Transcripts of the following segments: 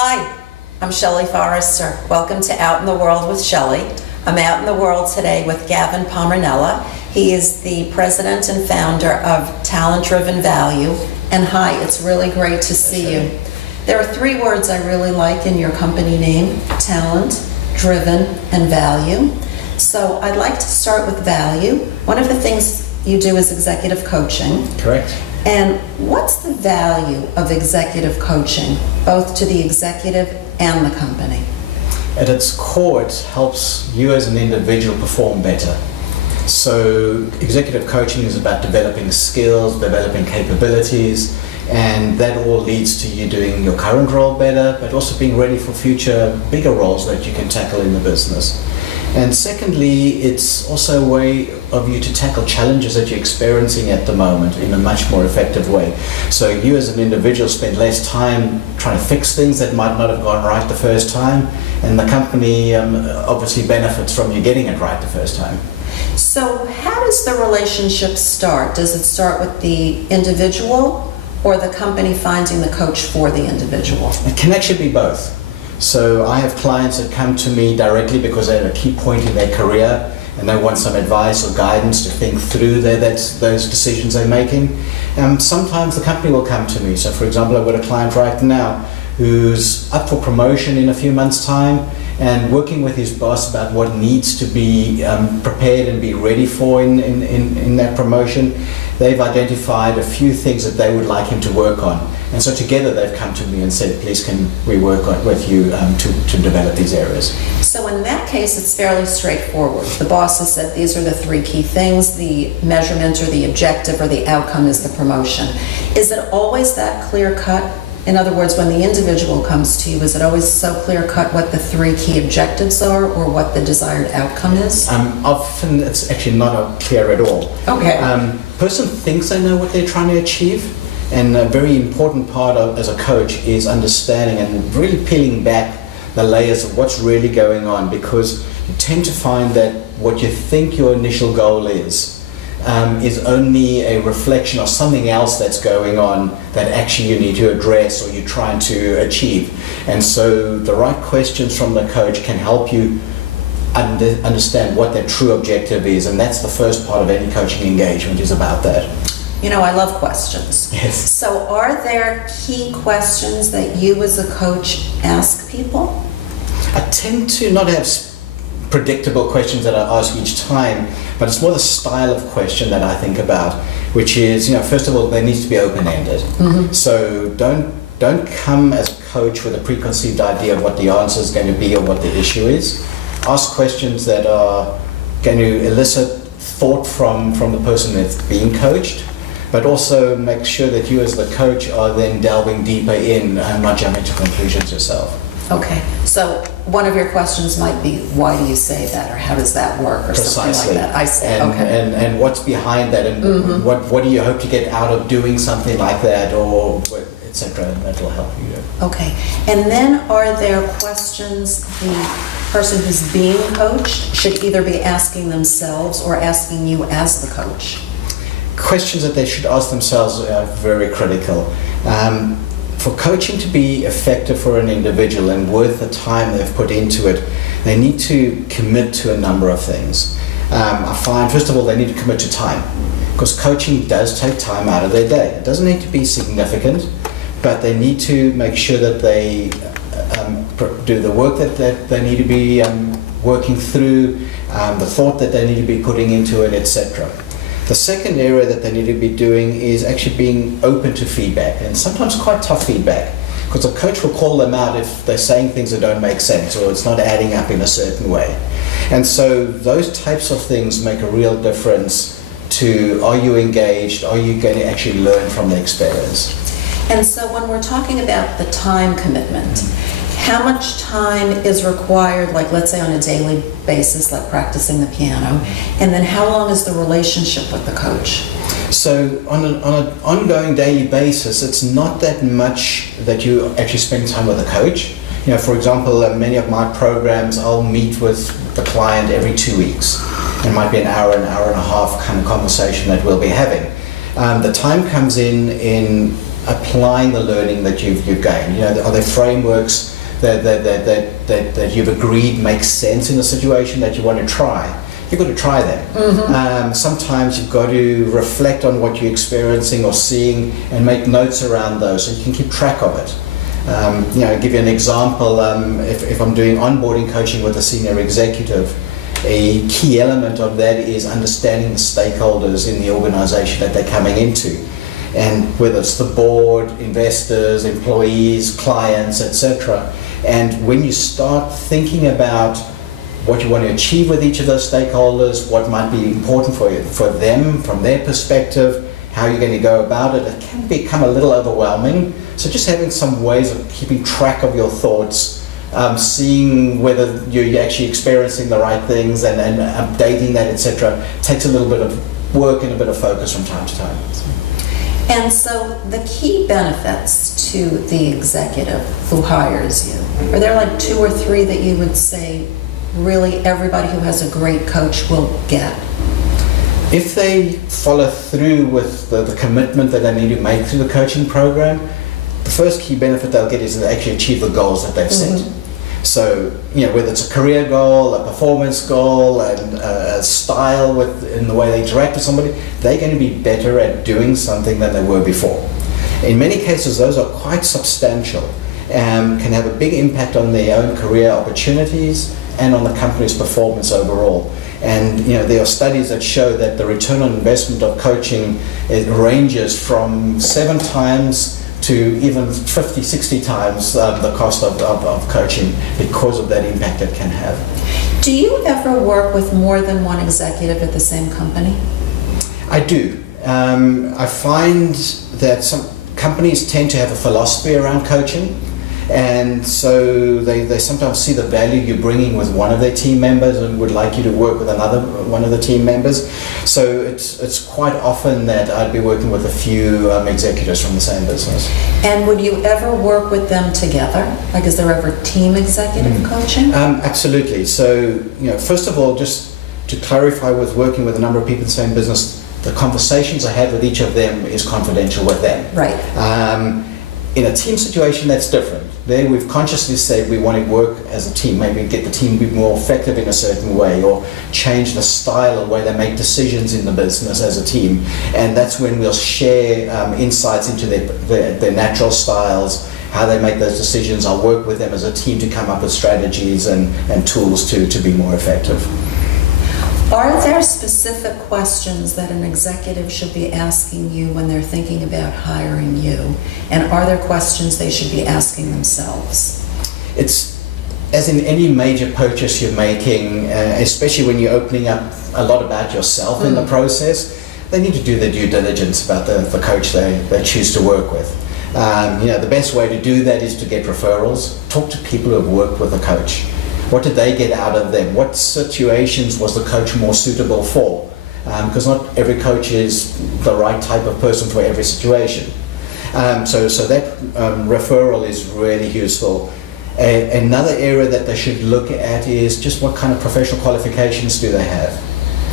Hi, I'm Shelley Forrester. Welcome to Out in the World with Shelley. I'm out in the world today with Gavin Pomernella. He is the president and founder of Talent Driven Value. And hi, it's really great to see you. There are three words I really like in your company name: talent, driven, and value. So I'd like to start with value. One of the things you do is executive coaching. Correct. And what's the value of executive coaching, both to the executive and the company? At its core, it helps you as an individual perform better. So executive coaching is about developing skills, developing capabilities, and that all leads to you doing your current role better, but also being ready for future bigger roles that you can tackle in the business. And secondly, it's also a way of you to tackle challenges that you're experiencing at the moment in a much more effective way. So you as an individual spend less time trying to fix things that might not have gone right the first time, and the company obviously benefits from you getting it right the first time. So how does the relationship start? Does it start with the individual or the company finding the coach for the individual? It can actually be both. So I have clients that come to me directly because they're at a key point in their career and they want some advice or guidance to think through those decisions they're making. Sometimes the company will come to me. So for example, I've got a client right now who's up for promotion in a few months' time and working with his boss about what needs to be prepared and be ready for in that promotion. They've identified a few things that they would like him to work on. And so together they've come to me and said, please can we work with you to develop these areas. So in that case, it's fairly straightforward. The boss has said these are the three key things: the measurement or the objective or the outcome is the promotion. Is it always that clear cut? In other words, when the individual comes to you, is it always so clear cut what the three key objectives are or what the desired outcome is? Often it's actually not clear at all. Okay. Person thinks they know what they're trying to achieve, and a very important part of as a coach is understanding and really peeling back the layers of what's really going on, because you tend to find that what you think your initial goal is only a reflection of something else that's going on that actually you need to address or you're trying to achieve. And so the right questions from the coach can help you understand what their true objective is, and that's the first part of any coaching engagement, is about that. You know, I love questions. Yes. So are there key questions that you as a coach ask people? I tend to not have predictable questions that I ask each time, but it's more the style of question that I think about, which is, first of all, they need to be open-ended. Mm-hmm. So don't come as a coach with a preconceived idea of what the answer is going to be or what the issue is. Ask questions that are going to elicit thought from the person that's being coached, but also make sure that you as the coach are then delving deeper in and not jumping to conclusions yourself. Okay, so one of your questions might be, why do you say that, or how does that work, or Precisely. Something like that. I see. And, okay. and what's behind that, and mm-hmm. what do you hope to get out of doing something like that, or etc. And that will help you. Okay, and then are there questions the person who's being coached should either be asking themselves or asking you as the coach? Questions that they should ask themselves are very critical. For coaching to be effective for an individual and worth the time they've put into it, they need to commit to a number of things. I find, first of all, they need to commit to time, because coaching does take time out of their day. It doesn't need to be significant, but they need to make sure that they do the work that they need to be working through, the thought that they need to be putting into it, etc. The second area that they need to be doing is actually being open to feedback, and sometimes quite tough feedback, because a coach will call them out if they're saying things that don't make sense or it's not adding up in a certain way. And so those types of things make a real difference to, are you engaged, are you going to actually learn from the experience? And so when we're talking about the time commitment, how much time is required, like let's say on a daily basis, like practicing the piano, and then how long is the relationship with the coach? So on an ongoing daily basis, it's not that much that you actually spend time with a coach. For example, many of my programs, I'll meet with the client every 2 weeks. It might be an hour and a half kind of conversation that we'll be having. The time comes in applying the learning that you've gained? You know, are there frameworks that you've agreed make sense in a situation that you want to try? You've got to try them. Sometimes you've got to reflect on what you're experiencing or seeing and make notes around those so you can keep track of it. You know, I'll give you an example. If I'm doing onboarding coaching with a senior executive, a key element of that is understanding the stakeholders in the organization that they're coming into. And whether it's the board, investors, employees, clients, etc. And when you start thinking about what you want to achieve with each of those stakeholders, what might be important for them from their perspective, how you're going to go about it, it can become a little overwhelming. So just having some ways of keeping track of your thoughts, seeing whether you're actually experiencing the right things and updating that, etc., takes a little bit of work and a bit of focus from time to time. And so the key benefits to the executive who hires you, are there like 2 or 3 that you would say really everybody who has a great coach will get? If they follow through with the commitment that they need to make through the coaching program, the first key benefit they'll get is to actually achieve the goals that they've set. So, you know, whether it's a career goal, a performance goal, and a style in the way they interact with somebody, they're going to be better at doing something than they were before. In many cases, those are quite substantial and can have a big impact on their own career opportunities and on the company's performance overall. And you know, there are studies that show that the return on investment of coaching, it ranges from 7 times to even 50, 60 times the cost of coaching because of that impact it can have. Do you ever work with more than one executive at the same company? I do. I find that some companies tend to have a philosophy around coaching, and so they sometimes see the value you're bringing with one of their team members and would like you to work with another one of the team members. So it's quite often that I'd be working with a few executives from the same business. And would you ever work with them together? Like, is there ever team executive coaching? Absolutely. So, you know, first of all, just to clarify, with working with a number of people in the same business, the conversations I have with each of them is confidential with them. Right. In a team situation, that's different. There we've consciously said we want to work as a team, maybe get the team to be more effective in a certain way, or change the style or way they make decisions in the business as a team. And that's when we'll share insights into their natural styles, how they make those decisions. I'll work with them as a team to come up with strategies and tools to be more effective. Are there specific questions that an executive should be asking you when they're thinking about hiring you? And are there questions they should be asking themselves? It's, as in any major purchase you're making, especially when you're opening up a lot about yourself in the process, they need to do their due diligence about the coach they choose to work with. You know, the best way to do that is to get referrals. Talk to people who have worked with a coach. What did they get out of them? What situations was the coach more suitable for? Because not every coach is the right type of person for every situation. So that referral is really useful. Another area that they should look at is just what kind of professional qualifications do they have.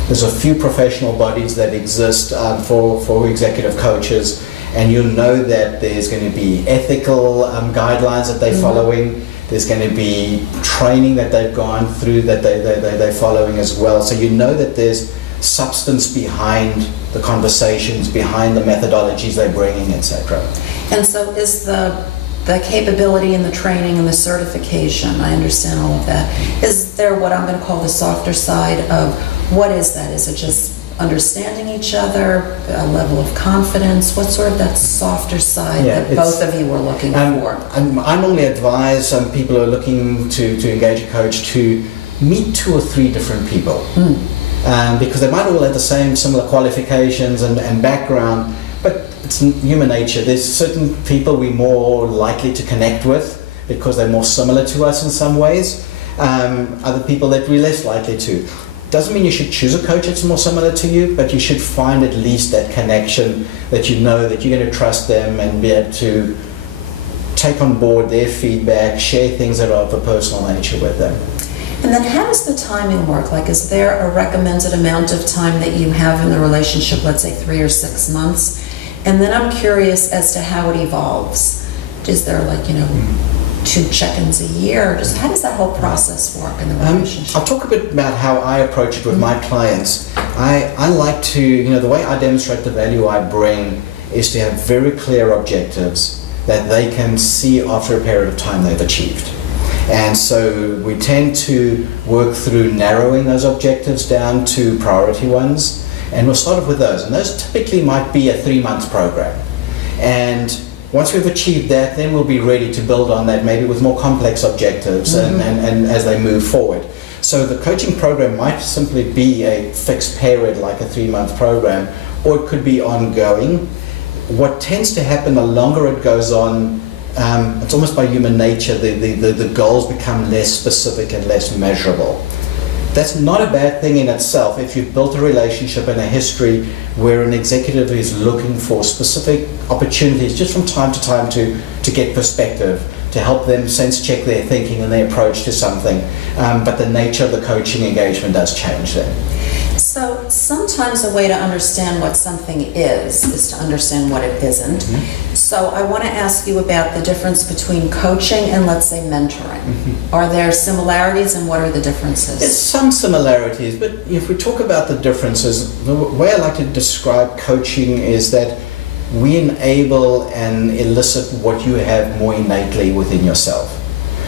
There's a few professional bodies that exist for executive coaches, and you'll know that there's going to be ethical guidelines that they're following. There's going to be training that they've gone through that they're following as well. So you know that there's substance behind the conversations, behind the methodologies they're bringing, etc. And so is the capability and the training and the certification, I understand all of that. Is there what I'm going to call the softer side of, what is that? Is it just understanding each other, a level of confidence? What sort of that softer side that both of you are looking for? I normally advise people who are looking to engage a coach to meet 2 or 3 different people. Because they might all have the same similar qualifications and background, but it's human nature. There's certain people we're more likely to connect with because they're more similar to us in some ways. Other people that we're less likely to. Doesn't mean you should choose a coach that's more similar to you, but you should find at least that connection that you know that you're going to trust them and be able to take on board their feedback, share things that are of a personal nature with them. And then how does the timing work? Like, is there a recommended amount of time that you have in the relationship, let's say 3 or 6 months? And then I'm curious as to how it evolves. Is there like, 2 check-ins a year? Just how does that whole process work in the relationship? I'll talk a bit about how I approach it with my clients. I like to, the way I demonstrate the value I bring is to have very clear objectives that they can see after a period of time they've achieved. And so we tend to work through narrowing those objectives down to priority ones. And we'll start off with those. And those typically might be a 3-month program. And once we've achieved that, then we'll be ready to build on that, maybe with more complex objectives and as they move forward. So the coaching program might simply be a fixed period, like a 3-month program, or it could be ongoing. What tends to happen the longer it goes on, it's almost by human nature, the goals become less specific and less measurable. That's not a bad thing in itself if you've built a relationship and a history where an executive is looking for specific opportunities just from time to time to get perspective, to help them sense check their thinking and their approach to something. But the nature of the coaching engagement does change then. So sometimes a way to understand what something is to understand what it isn't. So I want to ask you about the difference between coaching and, let's say, mentoring. Are there similarities, and what are the differences? There's some similarities, but if we talk about the differences, the way I like to describe coaching is that we enable and elicit what you have more innately within yourself.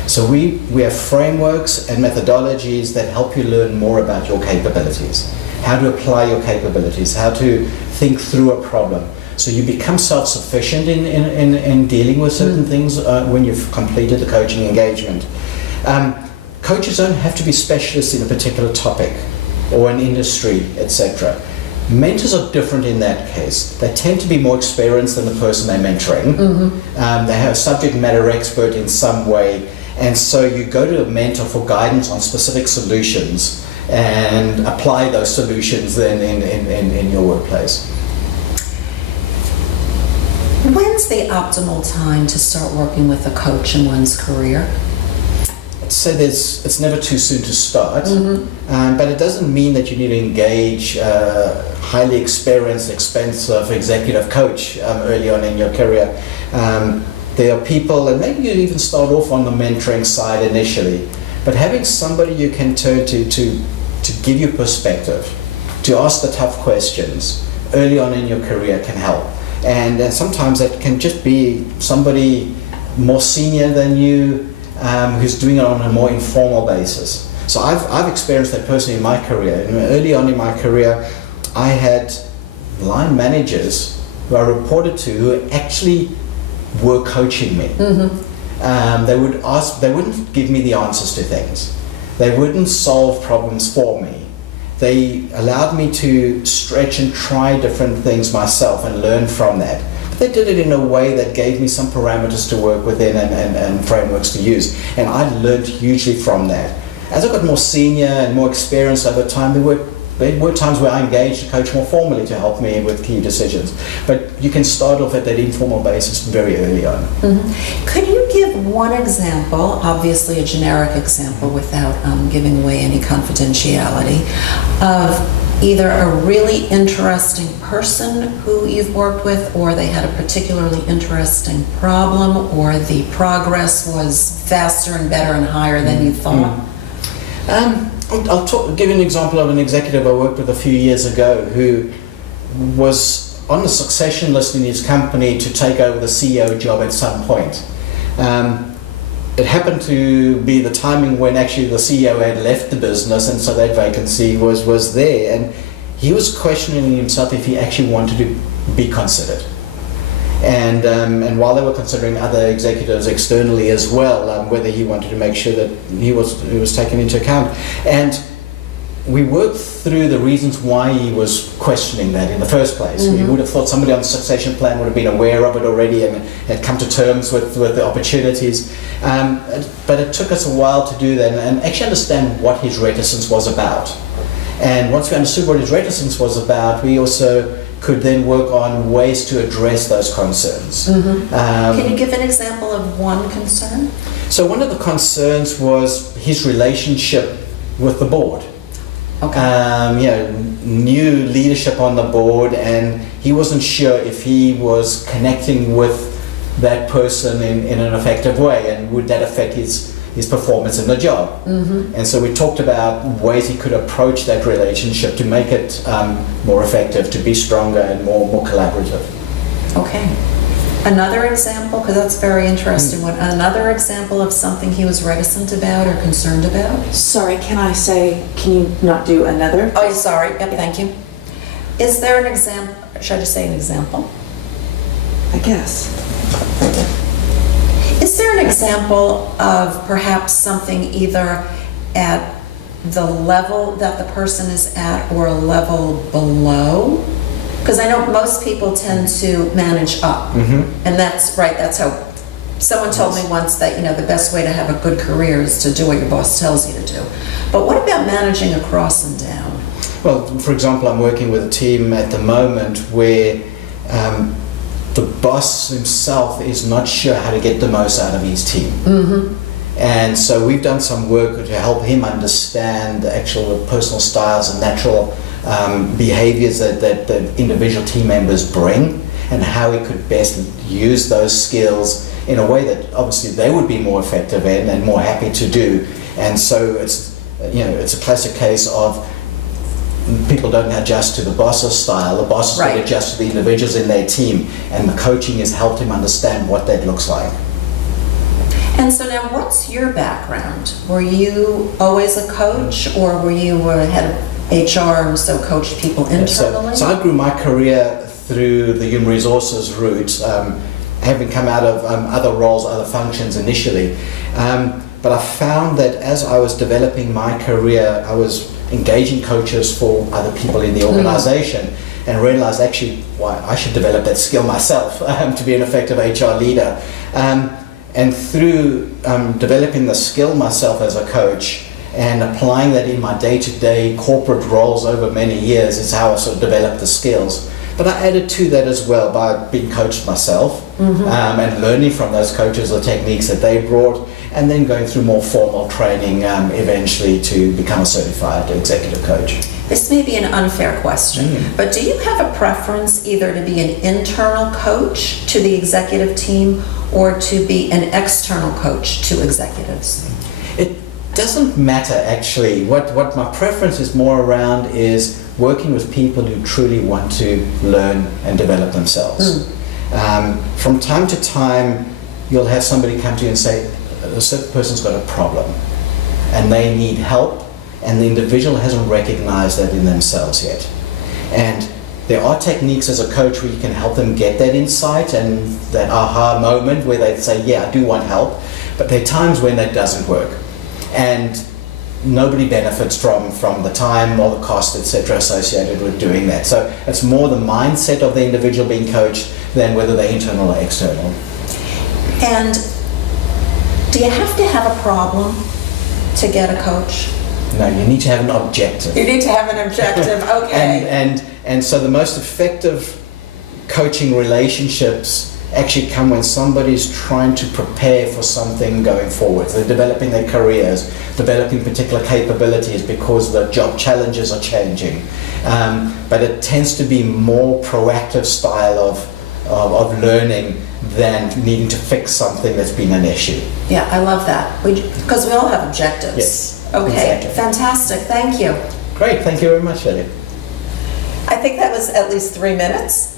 So we have frameworks and methodologies that help you learn more about your capabilities, how to apply your capabilities, how to think through a problem. So you become self-sufficient in dealing with certain things when you've completed the coaching engagement. Coaches don't have to be specialists in a particular topic or an industry, etc. Mentors are different in that case. They tend to be more experienced than the person they're mentoring. They have a subject matter expert in some way, and so you go to a mentor for guidance on specific solutions and apply those solutions then in your workplace. When's the optimal time to start working with a coach in one's career? I'd say it's never too soon to start, but it doesn't mean that you need to engage a highly experienced, expensive executive coach early on in your career. There are people, and maybe you even start off on the mentoring side initially, but having somebody you can turn to give you perspective, to ask the tough questions early on in your career can help. And sometimes that can just be somebody more senior than you, who's doing it on a more informal basis. So I've experienced that personally in my career. And early on in my career, I had line managers who I reported to who actually were coaching me. They wouldn't give me the answers to things. They wouldn't solve problems for me. They allowed me to stretch and try different things myself and learn from that. But they did it in a way that gave me some parameters to work within and frameworks to use. And I learned hugely from that. As I got more senior and more experienced over time, there were times where I engaged a coach more formally to help me with key decisions. But you can start off at that informal basis very early on. Could you give one example, obviously a generic example without giving away any confidentiality, of either a really interesting person who you've worked with, or they had a particularly interesting problem, or the progress was faster and better and higher than you thought? I'll give you an example of an executive I worked with a few years ago who was on the succession list in his company to take over the CEO job at some point. It happened to be the timing when actually the CEO had left the business, and so that vacancy was there, and he was questioning himself if he actually wanted to be considered. And while they were considering other executives externally as well, whether he wanted to make sure that he was taken into account. And we worked through the reasons why he was questioning that in the first place. We would have thought somebody on the succession plan would have been aware of it already and had come to terms with the opportunities. But it took us a while to do that and actually understand what his reticence was about. And once we understood what his reticence was about, we also could then work on ways to address those concerns. Can you give an example of one concern? So one of the concerns was his relationship with the board. Okay. New leadership on the board, and he wasn't sure if he was connecting with that person in an effective way, and would that affect his performance in the job. Mm-hmm. And so we talked about ways he could approach that relationship to make it more effective, to be stronger and more collaborative. Okay. Another example, because that's very interesting. Another example of something he was reticent about or concerned about? Sorry, can you not do another? Oh, sorry. Yep, thank you. Is there an example? Should I just say an example? I guess. Is there an example of perhaps something either at the level that the person is at or a level below? Because I know most people tend to manage up. Mm-hmm. And that's right, that's how, someone told me once that, the best way to have a good career is to do what your boss tells you to do. But what about managing across and down? Well, for example, I'm working with a team at the moment where the boss himself is not sure how to get the most out of his team. Mm-hmm. And so we've done some work to help him understand the actual personal styles and natural behaviors that the individual team members bring, and how he could best use those skills in a way that obviously they would be more effective in and more happy to do. And so it's a classic case of people don't adjust to the boss's style, the bosses Right. don't adjust to the individuals in their team, and the coaching has helped him understand what that looks like. And so now, what's your background? Were you always a coach, or were you head of HR and so coached people internally? So I grew my career through the human resources route, having come out of other roles, other functions initially. But I found that as I was developing my career, I was engaging coaches for other people in the organization, and realized actually why I should develop that skill myself to be an effective HR leader. And through developing the skill myself as a coach and applying that in my day-to-day corporate roles over many years is how I sort of developed the skills. But I added to that as well by being coached myself, and learning from those coaches the techniques that they brought, and then going through more formal training eventually to become a certified executive coach. This may be an unfair question, but do you have a preference either to be an internal coach to the executive team or to be an external coach to executives? It doesn't matter actually. What my preference is more around is working with people who truly want to learn and develop themselves. From time to time, you'll have somebody come to you and say, a certain person's got a problem and they need help, and the individual hasn't recognized that in themselves yet. And there are techniques as a coach where you can help them get that insight and that aha moment where they say, yeah, I do want help. But there are times when that doesn't work. And nobody benefits from the time or the cost, etc., associated with doing that. So it's more the mindset of the individual being coached than whether they're internal or external. And do you have to have a problem to get a coach? No, you need to have an objective. You need to have an objective, okay. And so the most effective coaching relationships actually come when somebody's trying to prepare for something going forward. They're developing their careers, developing particular capabilities because the job challenges are changing. But it tends to be more proactive style of learning than needing to fix something that's been an issue. Yeah, I love that. Because we all have objectives. Yes. Okay, Exactly. fantastic. Thank you. Great, thank you very much, Elliot. I think that was at least 3 minutes.